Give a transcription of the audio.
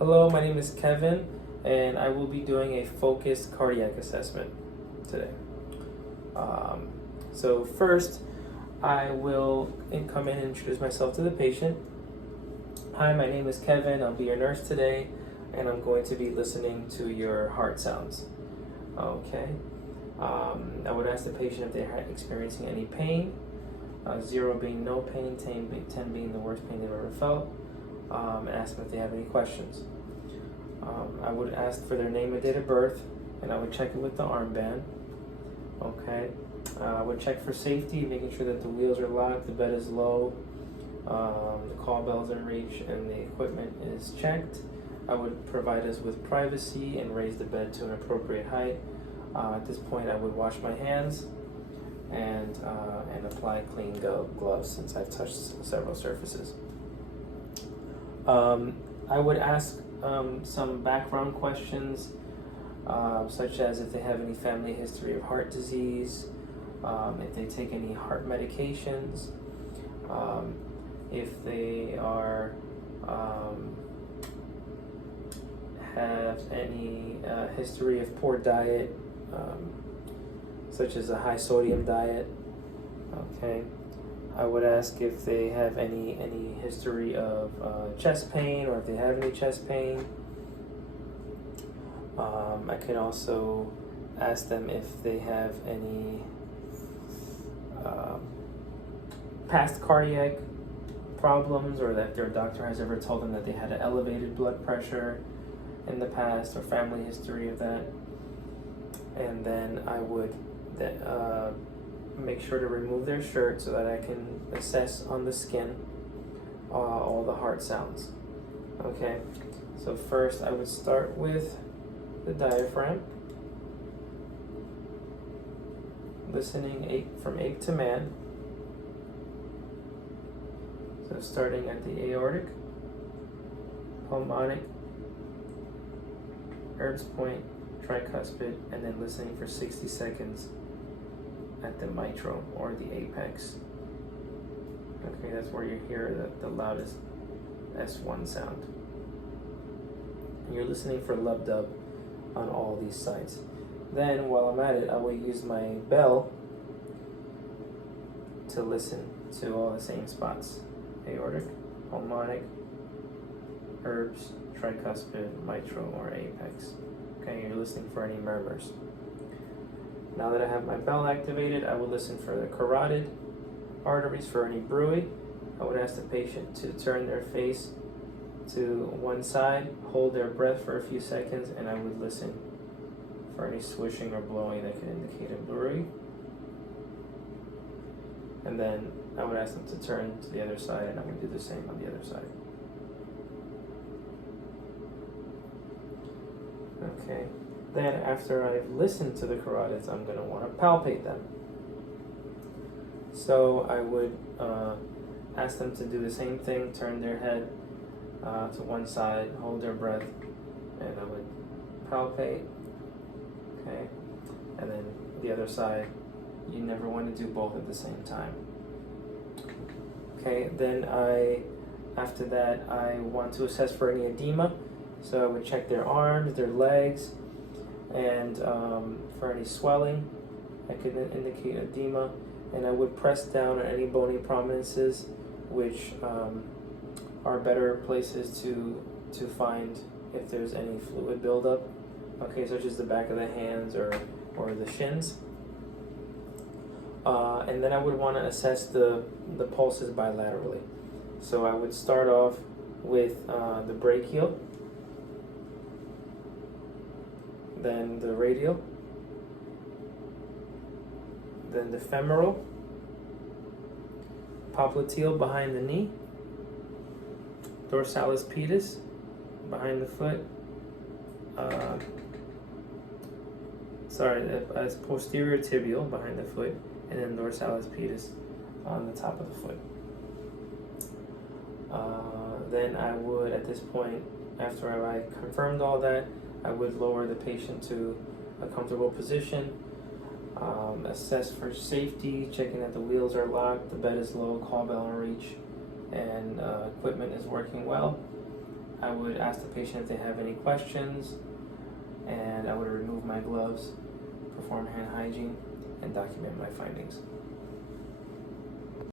Hello, my name is Kevin, and I will be doing a focused cardiac assessment today. So first, I will come in and introduce myself to the patient. Hi, my name is Kevin. I'll be your nurse today, and I'm going to be listening to your heart sounds. Okay. I would ask the patient if they're experiencing any pain, 0 being no pain, 10 being the worst pain they've ever felt, and ask them if they have any questions. I would ask for their name and date of birth, and I would check it with the armband. Okay. I would check for safety, making sure that the wheels are locked, the bed is low, the call bell's in reach, and the equipment is checked. I would provide us with privacy and raise the bed to an appropriate height. At this point, I would wash my hands and apply clean gloves since I've touched several surfaces. I would ask some background questions, such as if they have any family history of heart disease, if they take any heart medications, if they are have any history of poor diet, such as a high sodium diet. Okay. I would ask if they have any history of chest pain, or if they have any chest pain. I can also ask them if they have any past cardiac problems, or that their doctor has ever told them that they had an elevated blood pressure in the past, or family history of that. And then I would make sure to remove their shirt so that I can assess on the skin all the heart sounds. Okay, so first I would start with the diaphragm, listening from ape to man. So starting at the aortic, pulmonic, Erb's point, tricuspid, and then listening for 60 seconds at the mitral, or the apex. Okay, that's where you hear the loudest S1 sound. And you're listening for lub-dub on all these sides. Then, while I'm at it, I will use my bell to listen to all the same spots: aortic, pulmonic, Erb's, tricuspid, mitral, or apex. Okay, you're listening for any murmurs. Now that I have my bell activated, I will listen for the carotid arteries for any bruit. I would ask the patient to turn their face to one side, hold their breath for a few seconds, and I would listen for any swishing or blowing that could indicate a bruit. And then I would ask them to turn to the other side, and I would do the same on the other side. Okay. Then after I've listened to the carotids, I'm going to want to palpate them. So I would ask them to do the same thing, turn their head to one side, hold their breath, and I would palpate. Okay. And then the other side. You never want to do both at the same time. Okay, then after that, I want to assess for any edema. So I would check their arms, their legs, and for any swelling, I could indicate edema. And I would press down on any bony prominences, which are better places to find if there's any fluid buildup. Okay, such as the back of the hands or the shins. And then I would want to assess the pulses bilaterally. So I would start off with the brachial, then the radial, then the femoral, popliteal behind the knee, dorsalis pedis behind the foot, as posterior tibial behind the foot, and then dorsalis pedis on the top of the foot. Then I would, at this point, after I confirmed all that, I would lower the patient to a comfortable position, assess for safety, checking that the wheels are locked, the bed is low, call bell in reach, and equipment is working well. I would ask the patient if they have any questions, and I would remove my gloves, perform hand hygiene, and document my findings.